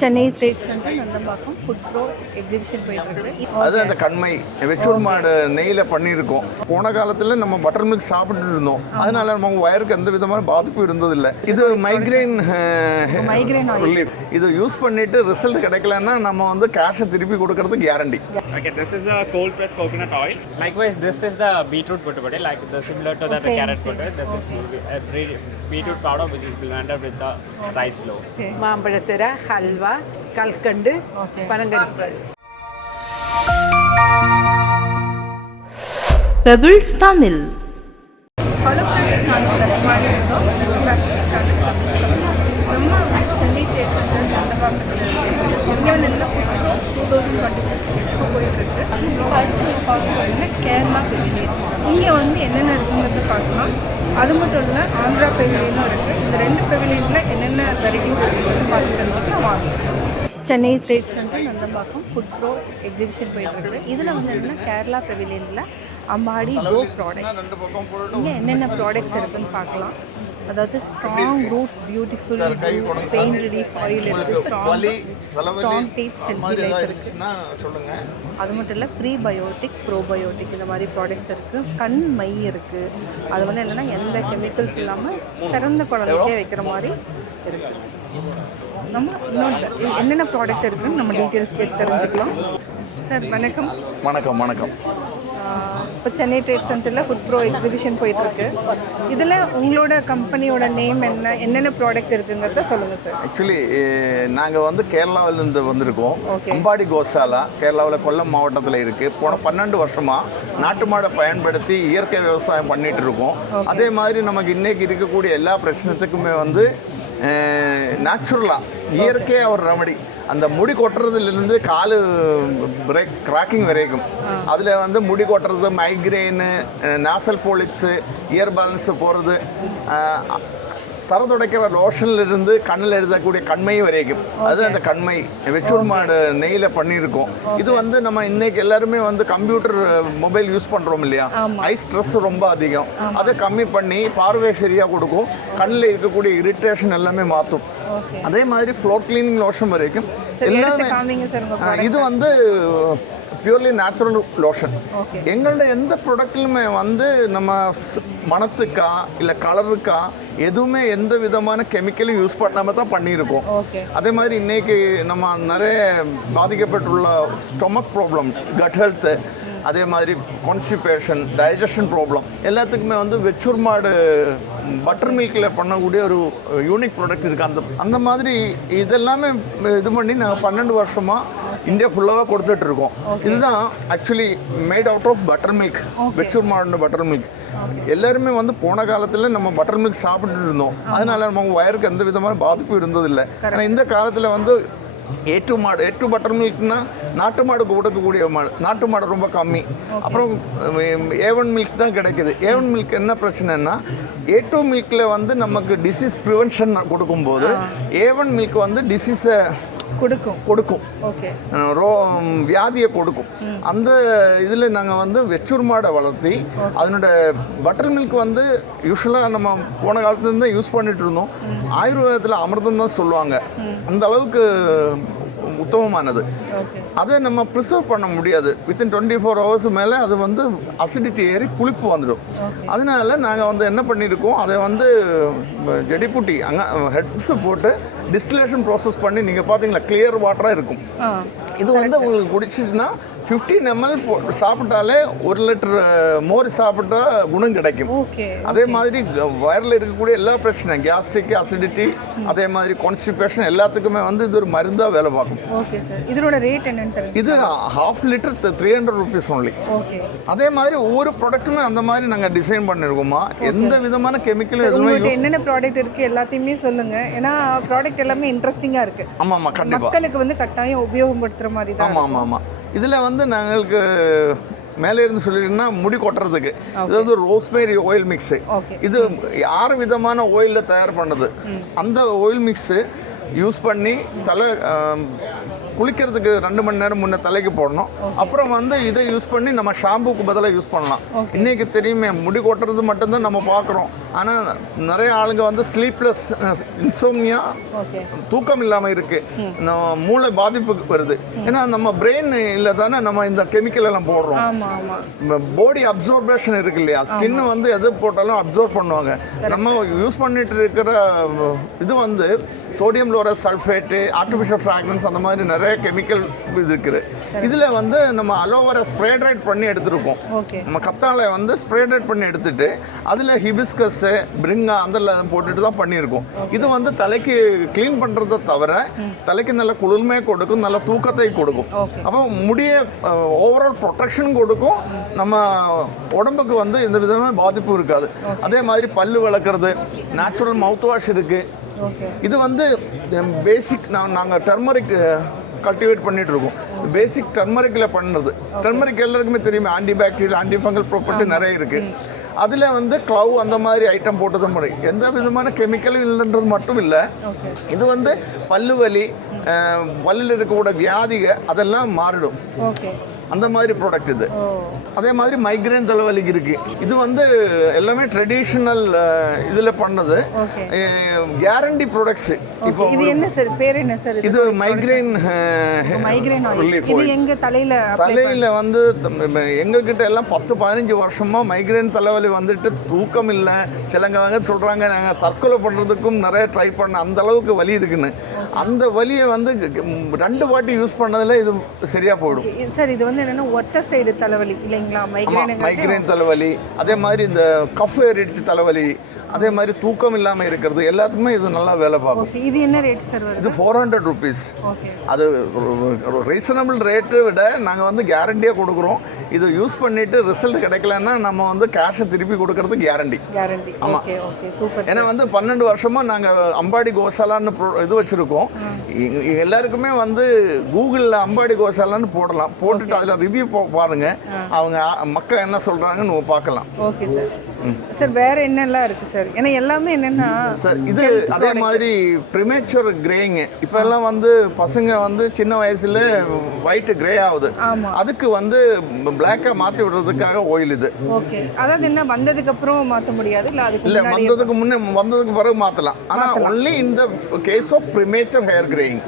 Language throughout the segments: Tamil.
Chennai state centre Nandambakkam food bro exhibition போயிட்டுருக்கு. அது அந்த கண்மை வெச்சூர் மாடு நெய்யில் பண்ணியிருக்கோம். போன காலத்தில் நம்ம பட்டர் மில்க் சாப்பிட்டு இருந்தோம், அதனால நம்ம வயருக்கு எந்த விதமான பாதிப்பும் இருந்ததில்லை. இது மைக்ரைன் ரிலீஃப். இது யூஸ் பண்ணிட்டு ரிசல்ட் கிடைக்கலன்னா நம்ம வந்து கேஷை திருப்பி கொடுக்கறது guarantee. Okay, this is a cold pressed coconut oil. Likewise, this is the beetroot puttu, like the similar to the carrot puttu. This is beetroot powder which is blended with the rice flour. മാമ്പഴത്തിര ഹൽവ കൽക്കണ്ട് പനങ്കരിപ്പ്. Pebbles Tamil. ஹலோ ஃப்ரெண்ட்ஸ், நான் லக்ஷ்மணி சொல்கிறோம். நம்ம சென்னை ஸ்டேட் சென்டர் நந்தம்பாக்கத்தில் இங்கே வந்து என்ன 2026 எக்ஸ்போ போயிட்டுருக்கு. பார்க்க கேரளா பெவிலியன். இங்கே வந்து என்னென்ன இருக்குங்கிறத பார்க்கலாம். அது மட்டும் இல்லை, ஆந்திரா பெவிலியனும் இருக்குது. இந்த ரெண்டு பெவிலியனில் என்னென்ன வெரைட்டிஸ் இருக்குன்னு பார்த்துக்கிறதுக்கு நான் வாங்கிக்கிறேன். Chennai state centre Nandambakkam food bro exhibition போயிட்டுருக்கு. இதில் வந்து என்னென்னா கேரளா பெவிலியனில் அம்பாடி கோ ப்ராடக்ட்ஸ். இங்கே என்னென்ன ப்ராடக்ட்ஸ் இருக்குதுன்னு பார்க்கலாம். அதாவது strong roots, beautiful pain relief oil இருக்குது, ஸ்ட்ராங் டீத் ஹெல்தி லைஃப் இருக்குது. அது மட்டும் இல்லை, ப்ரீபயோட்டிக் ப்ரோபயோட்டிக் இந்த மாதிரி ப்ராடக்ட்ஸ் இருக்குது. கண் மை இருக்குது. அது வந்து என்னென்னா எந்த கெமிக்கல்ஸ் இல்லாமல் பிறந்த குழந்தைக்கே வைக்கிற மாதிரி இருக்குது. நம்ம இன்னொன்று என்னென்ன ப்ராடக்ட் இருக்குதுன்னு நம்ம டீட்டெயில்ஸ் கேட்டு தெரிஞ்சுக்கலாம். சார் வணக்கம். வணக்கம் வணக்கம். இப்போ சென்னை ட்ரேட் சென்டரில் ஃபுட் ப்ரோ எக்ஸிபிஷன் போயிட்டுருக்கு. இதில் உங்களோட கம்பெனியோட நேம் என்ன, என்னென்ன ப்ராடக்ட் இருக்குங்கிறத சொல்லுங்கள் சார். ஆக்சுவலி நாங்கள் வந்து கேரளாவிலேருந்து வந்திருக்கோம். அம்பாடி கோசாலா கேரளாவில் கொல்லம் மாவட்டத்தில் இருக்குது. போன 12 வருஷமாக நாட்டு மாடை பயன்படுத்தி இயற்கை விவசாயம் பண்ணிகிட்டு இருக்கோம். அதே மாதிரி நமக்கு இன்றைக்கி இருக்கக்கூடிய எல்லா பிரச்சனைத்துக்குமே வந்து நேச்சுரலாக இயற்கையாக ஒரு ரெமடி. அந்த முடி கொட்டுறதுலேருந்து காலு பிரேக் கிராக்கிங் வரைக்கும் அதில் வந்து முடி கொட்டுறது, மைக்ரெயின், நாசல் போலிப்ஸு, இயர் பேலன்ஸு போகிறது, தர துடைக்கிற லோஷன்லேருந்து கண்ணில் எழுதக்கூடிய கண்மை வரைக்கும் அது அந்த கண்மை வெச்சூர் மாடு நெய்யில் பண்ணியிருக்கோம். இது வந்து நம்ம இன்றைக்கி எல்லாருமே வந்து கம்ப்யூட்டர் மொபைல் யூஸ் பண்ணுறோம் இல்லையா, ஐ ஸ்ட்ரெஸ் ரொம்ப அதிகம். அதை கம்மி பண்ணி பார்வை சரியாக கொடுக்கும், கண்ணில் இருக்கக்கூடிய இரிட்டேஷன் எல்லாமே மாற்றும். அதே மாதிரி ஃப்ளோர் கிளீனிங் லோஷன் வரைக்கும் எல்லாமே. இது வந்து பியூர்லி நேச்சுரல் லோஷன். எங்களோட எந்த ப்ராடக்ட்லையுமே வந்து நம்ம மணத்துக்கா இல்லை கலருக்கா எதுவுமே எந்த விதமான கெமிக்கலும் யூஸ் பண்ணாமல் தான் பண்ணியிருக்கோம். அதே மாதிரி இன்றைக்கி நம்ம நிறைய பாதிக்கப்பட்டுள்ள ஸ்டொமக் ப்ராப்ளம், கட் ஹெல்த்து, அதே மாதிரி கான்ஸ்டிபேஷன், டைஜஷன் ப்ராப்ளம் எல்லாத்துக்குமே வந்து வெச்சூர் மாடு பட்டர் மில்கில் பண்ணக்கூடிய ஒரு யூனிக் ப்ராடக்ட் இருக்குது. அந்த மாதிரி இதெல்லாமே இது பண்ணி நாங்கள் 12 வருஷமாக இந்தியா ஃபுல்லாக கொடுத்துட்ருக்கோம். இதுதான் actually made out of buttermilk, Vechur மாடு பட்டர் மில்க். எல்லாருமே வந்து போன காலத்தில் நம்ம பட்டர் மில்க் சாப்பிட்டு இருந்தோம், அதனால நம்ம வயருக்கு எந்த விதமான பாதிப்பும் இருந்ததில்லை. ஆனால் இந்த காலத்தில் வந்து ஏட்டு பட்டர் மில்க்னா நாட்டு மாடு கொடுக்கக்கூடிய மாடு, நாட்டு மாடு ரொம்ப கம்மி. அப்புறம் A1 மில்க் தான் கிடைக்கிது. A1 மில்க் என்ன பிரச்சனைன்னா, A2 மில்கில் வந்து நமக்கு டிசீஸ் ப்ரிவென்ஷன் கொடுக்கும்போது A1 மில்க் வந்து டிசீஸை கொடுக்கும், வியாதியை கொடுக்கும். அந்த இதில் நாங்கள் வந்து வெச்சூர் மாடை வளர்த்தி அதனோட பட்டர் மில்க் வந்து யூஸ்வலாக நம்ம போன காலத்துலேருந்து தான் யூஸ் பண்ணிட்டு இருந்தோம். ஆயுர்வேதத்தில் அமிர்தம் தான் சொல்லுவாங்க, அந்த அளவுக்கு உத்தமமானது. அதை நம்ம ப்ரிசர்வ் பண்ண முடியாது. வித்தின் 24 ஹவர்ஸ் மேலே அது வந்து அசிடிட்டி ஏறி புளிப்பு வந்துடும். அதனால நாங்கள் வந்து என்ன பண்ணியிருக்கோம், அதை வந்து ஜடிப்புட்டி அங்கே ஹெட்ஸு போட்டு டிஸ்டிலேஷன் ப்ராசஸ் பண்ணி நீங்கள் பார்த்தீங்களா கிளியர் வாட்டராக இருக்கும். இது வந்து உங்களுக்கு குடிச்சிட்டுனா 15 ml சாப்பிட்டாலே 1 லிட்டர் மோர் சாப்பிட்டா குணம் கிடைக்கும். அதே மாதிரி வயரில் இருக்கக்கூடிய எல்லா பிரச்சனை, கேஸ்ட்ரிக், அசிடிட்டி, அதே மாதிரி கான்ஸ்டிபேஷன் எல்லாத்துக்குமே வந்து இது ஒரு மருந்தாக வேலை பார்க்கும். இதோட ரேட் என்னன்னு? இது 1/2 லிட்டர் 300 rupees ஒன்லி. அதே மாதிரி ஒவ்வொரு ப்ராடக்ட்டுமே அந்த மாதிரி நாங்கள் டிசைன் பண்ணியிருக்கோமா, எந்த விதமான கெமிக்கலும் எதுவுமே. என்னென்ன ப்ராடக்ட் இருக்குது எல்லாத்தையுமே சொல்லுங்கள், ஏன்னா ப்ராடக்ட் எல்லாமே இன்ட்ரெஸ்டிங்காக இருக்குது. ஆமாம், கண்டிப்பாக மக்களுக்கு வந்து கட்டாயம் உபயோகப்படுத்துகிற மாதிரி தான். ஆமாம். இதில் வந்து நாங்களுக்கு மேலே இருந்து சொல்லிட்டீங்கன்னா முடி கொட்டுறதுக்கு இது வந்து ரோஸ்மேரி ஆயில் மிக்ஸு. இது 6 விதமான ஆயிலில் தயார் பண்ணது. அந்த ஆயில் மிக்ஸு யூஸ் பண்ணி குளிக்கிறதுக்கு 2 மணி நேரம் முன்னே தலைக்கு போடணும். அப்புறம் வந்து இதை யூஸ் பண்ணி நம்ம ஷாம்புக்கு பதிலாக யூஸ் பண்ணலாம். இன்றைக்கி தெரியுமே முடி கொட்டுறது மட்டும்தான் நம்ம பார்க்குறோம். ஆனால் நிறைய ஆளுங்க வந்து ஸ்லீப்லெஸ் இன்சோம்னியா, தூக்கம் இல்லாமல் இருக்குது, நம்ம மூளை பாதிப்புக்கு வருது. ஏன்னா நம்ம பிரெயின் இல்லை தானே நம்ம இந்த கெமிக்கல் எல்லாம் போடுறோம். பாடி அப்சர்வேஷன் இருக்கு இல்லையா, ஸ்கின் வந்து எது போட்டாலும் அப்சர்வ் பண்ணுவாங்க. நம்ம யூஸ் பண்ணிட்டு இருக்கிற இது வந்து சோடியம் லோரஸ் சல்ஃபேட்டு, ஆர்டிஃபிஷியல் ஃப்ராக்ரன்ஸ், அந்த மாதிரி நிறைய கெமிக்கல் இது இருக்குது. இதில் வந்து நம்ம அலோவேரா ஸ்ப்ரேட்ரைட் பண்ணி எடுத்துருக்கோம். நம்ம கத்தாழை வந்து ஸ்ப்ரேட்ரைட் பண்ணி எடுத்துட்டு அதில் ஹிபிஸ்கஸ்ஸு, பிரிங்கா அதெல்லாம் போட்டுட்டு தான் பண்ணியிருக்கோம். இது வந்து தலைக்கு க்ளீன் பண்ணுறதை தவிர தலைக்கு நல்ல குளிர்மையை கொடுக்கும், நல்ல தூக்கத்தை கொடுக்கும். அப்போ முடிய ஓவரால் ப்ரொடெக்ஷன் கொடுக்கும், நம்ம உடம்புக்கு வந்து எந்த விதமான பாதிப்பும் இருக்காது. அதே மாதிரி பல்லு விளக்குறது, நேச்சுரல் மவுத் வாஷ் இருக்குது. இது வந்து பேசிக் நாங்கள் டர்மரிக் கல்டிவேட் பண்ணிட்டு இருக்கோம். பேசிக் டர்மரிக்கில் பண்ணுறது. டர்மரிக் எல்லாருக்குமே தெரியுமே ஆன்டிபாக்டீரியல், ஆன்டிஃபங்கல் ப்ராப்பர்ட்டி நிறைய இருக்குது. அதில் வந்து க்ளவ் அந்த மாதிரி ஐட்டம் போட்டது முறை எந்த விதமான கெமிக்கலும் இல்லைன்றது மட்டும் இல்லை. இது வந்து பல்லு வலி, பல்லில் இருக்கக்கூட வியாதிக அதெல்லாம் மாறிடும். அந்த மாதிரி ப்ராடக்ட் இது. அதே மாதிரி மைக்ரேன் தலைவலிக்கு இருக்குது. இது வந்து எல்லாமே ட்ரெடிஷ்னல் இதில் பண்ணது, கேரண்டி ப்ராடக்ட்ஸு. இப்போ இது என்ன சார் பேர் என்ன சார்? இது மைக்ரேன் ரிலீஃப். இது எங்க தலையில் வந்து எங்ககிட்ட எல்லாம் 10-15 வருஷமாக மைக்ரேன் தலைவலி வந்துட்டு தூக்கம் இல்லை, சிலங்க சொல்கிறாங்க நாங்கள் தற்கொலை பண்ணுறதுக்கும் நிறைய ட்ரை பண்ண, அந்த அளவுக்கு வலி இருக்குன்னு. அந்த வலியை வந்து 2 வாட்டி யூஸ் பண்ணதில் இது சரியாக போயிடும் சார். இது வந்து என்னன்னா ஒற்றை சைடு தலைவலி இல்லைங்களா? மைக்ரேன் தலைவலி, அதே மாதிரி இந்த கஃப் ஏறிடுச்சு தலைவலி, அதே மாதிரி தூக்கம் இல்லாமல் இருக்கிறது, எல்லாத்துக்குமே இது நல்லா வேலை பார்க்கும். இது என்ன ரேட் சார்? இது 400 rupees. அது ரீசனபிள் ரேட்டு விட நாங்கள் வந்து கேரண்டியாக கொடுக்குறோம். இது யூஸ் பண்ணிட்டு ரிசல்ட் கிடைக்கலன்னா நம்ம வந்து கேஷை திருப்பி கொடுக்கறது கேரண்டி. ஆமாம். ஏன்னா வந்து 12 வருஷமாக நாங்கள் அம்பாடி கோசாலான்னு இது வச்சுருக்கோம். எல்லாருக்குமே வந்து கூகுளில் அம்பாடி கோசாலான்னு போடலாம், போட்டுட்டு அதில் ரிவ்யூ பாருங்கள், அவங்க மக்கள் என்ன சொல்கிறாங்கன்னு பார்க்கலாம். Okay sir. சார் வேறு என்னெல்லாம் இருக்குது சார்? ஏன்னா எல்லாமே என்னென்னா சார் இது அதே மாதிரி ப்ரிமேச்சர் கிரேயிங்கு. இப்போ எல்லாம் வந்து பசங்க வந்து சின்ன வயசில் ஒயிட் கிரே ஆகுது, அதுக்கு வந்து பிளாக்காக மாற்றி விடுறதுக்காக ஆயில் இது. ஓகே. அதாவது என்ன வந்ததுக்கப்புறம் மாற்ற முடியாது இல்லை? அதுக்கு இல்லை, வந்ததுக்கு முன்னே வந்ததுக்கு பிறகு மாற்றலாம். ஆனால் ஒன்லி இந்த கேஸ் ஆஃப் ப்ரிமேச்சர் ஹேர் கிரேயிங்.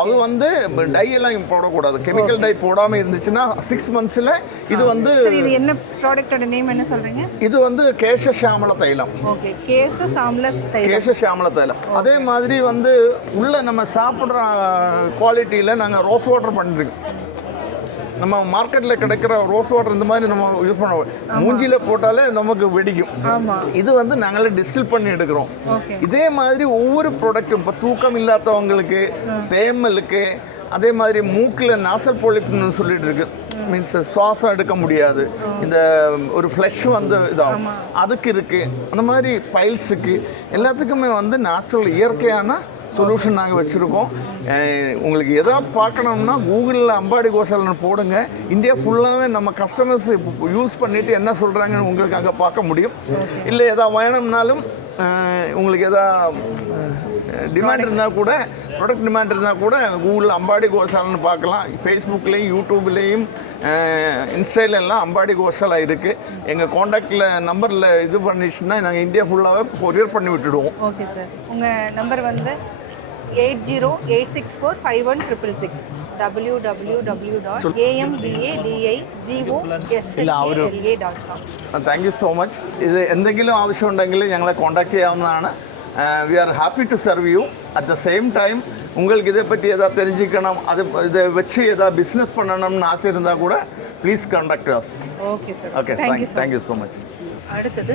அது வந்து டை எல்லாம் போடக்கூடாது. கெமிக்கல் டை போடாமல் இருந்துச்சுன்னா 6 monthsல இது வந்து. இது என்ன ப்ராடக்ட்டோட நேம் என்ன சொல்கிறீங்க? இது வந்து கேச-ஷியாமள தைலம். ஓகே, கேச-ஷியாமள தைலம். கேச-ஷியாமள தைலம். அதே மாதிரி வந்து உள்ள நம்ம சாப்பிட்ற குவாலிட்டியில் நாங்கள் ரோஸ் வாட்டர் பண்ணிருக்கோம். நம்ம மார்க்கெட்டில் கிடைக்கிற ரோஸ் வாட்டர் இந்த மாதிரி நம்ம யூஸ் பண்ணுவோம், மூஞ்சியில் போட்டாலே நமக்கு வெடிக்கும். இது வந்து நாங்களே டிஸ்டில் பண்ணி எடுக்கிறோம். இதே மாதிரி ஒவ்வொரு ப்ராடக்ட்டும் இப்போ தூக்கம் இல்லாதவங்களுக்கு, தேமலுக்கு, அதே மாதிரி மூக்கில் நாசல் பொழிப்புன்னு சொல்லிட்டு இருக்கு, மீன்ஸ் சுவாசம் எடுக்க முடியாது, இந்த ஒரு ஃப்ளஷ் வந்து இதாகும், அதுக்கு இருக்குது. அந்த மாதிரி பைல்ஸுக்கு எல்லாத்துக்குமே வந்து நேச்சுரல் இயற்கையான சொல்யூஷன் நாங்கள் வச்சுருக்கோம். உங்களுக்கு எதாவது பார்க்கணும்னா கூகுளில் அம்பாடி கோசாலன் போடுங்க. இந்தியா ஃபுல்லாகவே நம்ம கஸ்டமர்ஸ் யூஸ் பண்ணிவிட்டு என்ன சொல்கிறாங்கன்னு உங்களுக்கு அங்கே பார்க்க முடியும். இல்லை எதாவது வேணும்னாலும் உங்களுக்கு எதாவது டிமாண்ட் இருந்தால் கூட, ப்ராடக்ட் டிமாண்ட் இருந்தால் கூட கூகுளில் அம்பாடி கோசாலன்னு பார்க்கலாம். ஃபேஸ்புக்லேயும் யூடியூப்லேயும் இன்ஸ்டாலெல்லாம் அம்பாடி கோசாலா இருக்குது. எங்கள் காண்டாக்டில் நம்பரில் இது பண்ணிச்சுன்னா நாங்கள் இந்தியா ஃபுல்லாகவே கொரியர் பண்ணி விட்டுடுவோம். Okay sir. உங்கள் நம்பர் வந்து 8086451666 www.ambadigosala.com. Thank you so much. ഇത് എന്തെങ്കിലും ആവശ്യമുണ്ടെങ്കിൽ ഞങ്ങളെ കോൺടാക്ട് ചെയ്യാവുന്നതാണ്. We are happy to serve you. At the same time உங்களுக்கு இதை பற்றி எதாவது தெரிஞ்சுக்கணும், அது இதை வச்சு எதாவது பிஸ்னஸ் பண்ணணும்னு ஆசை இருந்தால் கூட please contact as. Okay sir. Okay, thank you so much. அடுத்தது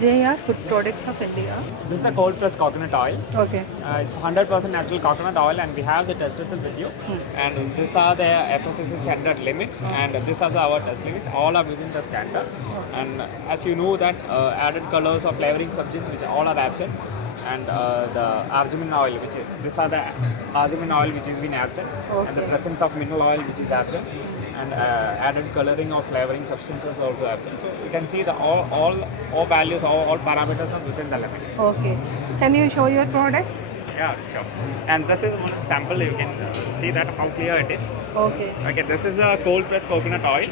JR Food Products of India. This is a cold pressed coconut oil. Okay. It's 100% natural coconut oil, and we have the test result with you. And these are the FSSAI standard limits, and these are our test limits. All are within the standard. And as you know that added colors or flavoring substances which all are absent. And the arginine oil, these are the arginine oil which has been absent, and the presence of mineral oil which is absent, and added coloring or flavoring substances also absent. So you can see the all values, all parameters are within the limit. Okay. Can you show your product? Yeah, sure. And this is one sample. You can see that how clear it is. Okay Okay, this is a cold pressed coconut oil.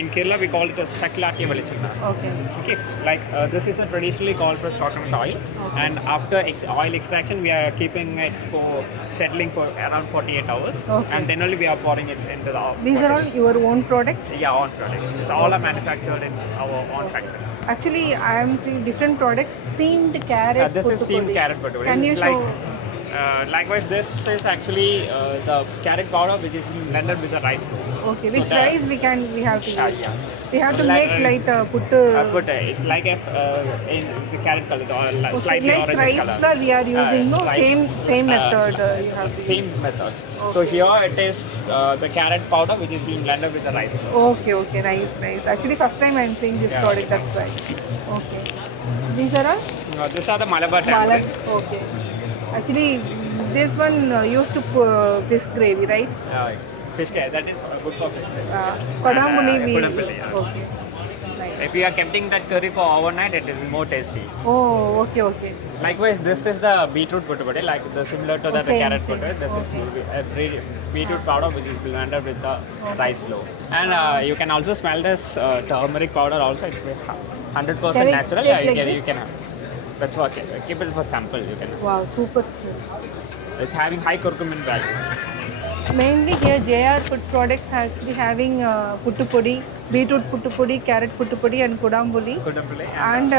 In Kerala, we call it as Chakilati Velichinna. Okay Okay, like this is a traditionally cold pressed coconut oil, and after oil extraction, we are keeping it for settling for around 48 hours, Okay. and then only we are pouring it into the. These are all your own product? Yeah, own products. It's all are manufactured in our own factory. Actually, I am seeing different products. Steamed carrot. This is steamed puttu carrot butter. Can you It's show? likewise, this is actually the carrot powder which is being blended with the rice flour. Okay, with So rice we have to use. Yeah. We have to Like, make like puttu. But it's like a in the carrot color or Okay, slightly like orange rice color. flour we are using, no? Rice. Same method you have to Same method. So here it is the carrot powder which is being blended with the rice flour. Okay, nice. Actually, first time I am seeing this Yeah. product, that's why. Okay. These are all? These are the Malabar tamarind. Okay. Actually, this one used to fish gravy, right? Fish curry, that is good for fish curry. Kodambuli we. Kodambuli, yeah. Okay. Nice. If you are keeping that curry for overnight, it is more tasty. Oh, okay. Likewise, this is the beetroot puttu, like the similar to the Same, carrot same. puttu. This is beetroot powder which is blended with the rice flour. And you can also smell this turmeric powder also. It's 100% Can I natural. take Yeah, like you this? can have. That's what. Keep it for sample. You can. Wow, super smooth. It's having high curcumin value. Mainly here, JR Food Products actually having puttu podi, beetroot puttu podi, carrot puttu podi, and kodambuli. Kodambuli And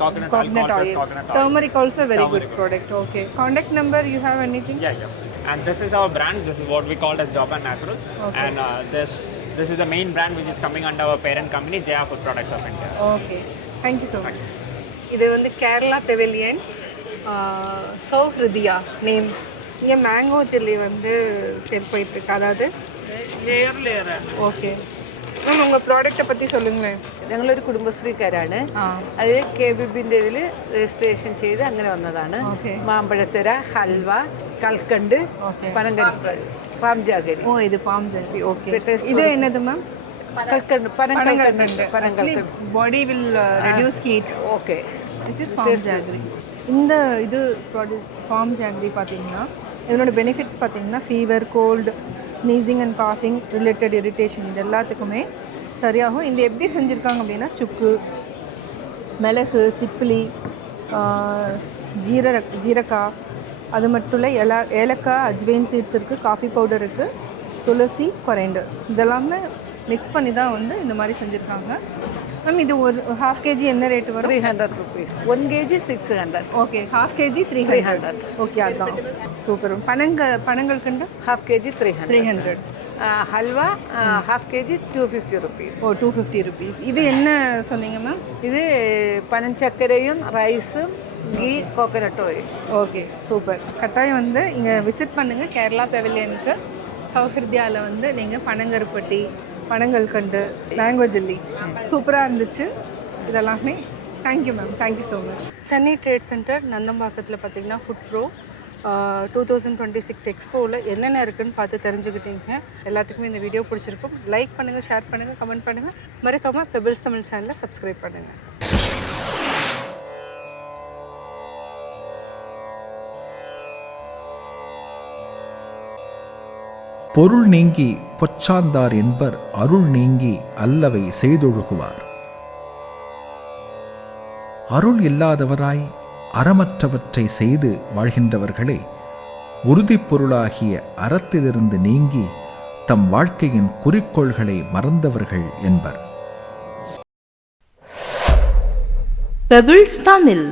coconut coconut oil, oil. coconut oil. Turmeric also very Turmeric. good product. Okay. Contact number, you have anything? Yeah. And this is our brand. This is what we call as Japan Naturals. Okay. And this is the main brand which is coming under our parent company, JR Food Products of India. Okay. Thank you so much. இது வந்து கேரளா பெவிலியன் சௌஹ்ருதியா நேம். இங்கே மேங்கோ ஜெல்லி வந்து சேல் போயிட்டுருக்கு. அதாவது ലെയർ ஓகே மேம், உங்கள் ப்ராடக்ட்டை பற்றி சொல்லுங்களேன். ഞങ്ങളൊരു കുടുംബശ്രീക്കാരാണ്. അത് KBBൻ്റെ ഇതിൽ രജിസ്ട്രേഷൻ ചെയ്ത് അങ്ങനെ വന്നതാണ്. Okay. മാമ്പഴത്തര, ഹൽവ, കൽക്കണ്ട്, പനങ്കരിപ്പ്, പാംജാഗരി. ஓ, இது பாம் ஜெல்லி. ஓகே. Taste இது என்னது மேம்? കൽക്കണ്ട്, പനങ്കൽക്കണ്ട്, പനങ്കൽക്കണ്ട്. Body will reduce heat. Okay. This is palm jaggery. இந்த இது ப்ராடக்ட் ஃபார்ம் ஜாகரி பார்த்தீங்கன்னா இதனோட பெனிஃபிட்ஸ் பார்த்தீங்கன்னா ஃபீவர், கோல்டு, ஸ்னீசிங் அண்ட் காஃபிங் ரிலேட்டட் இரிட்டேஷன் இது எல்லாத்துக்குமே சரியாகும். இந்த எப்படி செஞ்சுருக்காங்க அப்படின்னா சுக்கு, மிளகு, திப்பிலி, ஜீரக்காய், அது மட்டும் இல்லை ஏலக்காய், அஜ்வைன் சீட்ஸ் இருக்குது, காஃபி பவுடர் இருக்குது, துளசி, கொரைண்டர் இதெல்லாமே மிக்ஸ் பண்ணி தான் வந்து இந்த மாதிரி செஞ்சுருக்காங்க. மேம், இது ஒரு ½ kg என்ன ரேட்டு வரும்? 300 rupees. 1 kg 600. Okay, ½ kg 300. Okay, அதான் சூப்பர். பனங்கள் கண்டு ½ kg 300. 300. Halwa ½ kg 250 rupees. ஓ, 250 rupees. இது என்ன சொன்னீங்க மேம்? ഇത് പനഞ്ചക്കരയും റൈസും ghee coconut oil. Okay, super. கட்டாயம் வந்து இங்கே விசிட் பண்ணுங்கள் கேரளா பெவிலியனுக்கு. சௌஹ்ருதியாவில் வந்து நீங்கள் பனங்கருப்பட்டி, பனங்கள் கண்டு, மேங்கோ ஜெல்லி சூப்பராக இருந்துச்சு இதெல்லாமே. Thank you ma'am, thank you so much. Chennai trade centre நந்தம்பாக்கத்தில் பார்த்தீங்கன்னா ஃபுட் ப்ரோ 2026 எக்ஸ்போவில் என்னென்ன இருக்குதுன்னு பார்த்து தெரிஞ்சுக்கிட்டீங்க. எல்லாத்துக்குமே இந்த வீடியோ பிடிச்சிருக்கும். லைக் பண்ணுங்கள், ஷேர் பண்ணுங்கள், கமெண்ட் பண்ணுங்கள். மறக்காமல் பெபிள்ஸ் தமிழ் சேனலை சப்ஸ்கிரைப் பண்ணுங்கள். பொருள் நீங்கி பொச்சாந்தார் என்பர் அருள் நீங்கி அல்லவை செய்தொழுகுவார். அருள் இல்லாதவராய் அறமற்றவற்றை செய்து வாழ்கின்றவர்களே உறுதிப் பொருளாகிய அறத்திலிருந்து நீங்கி தம் வாழ்க்கையின் குறிக்கோள்களை மறந்தவர்கள் என்பர். பெபிள்ஸ் தமிழ்.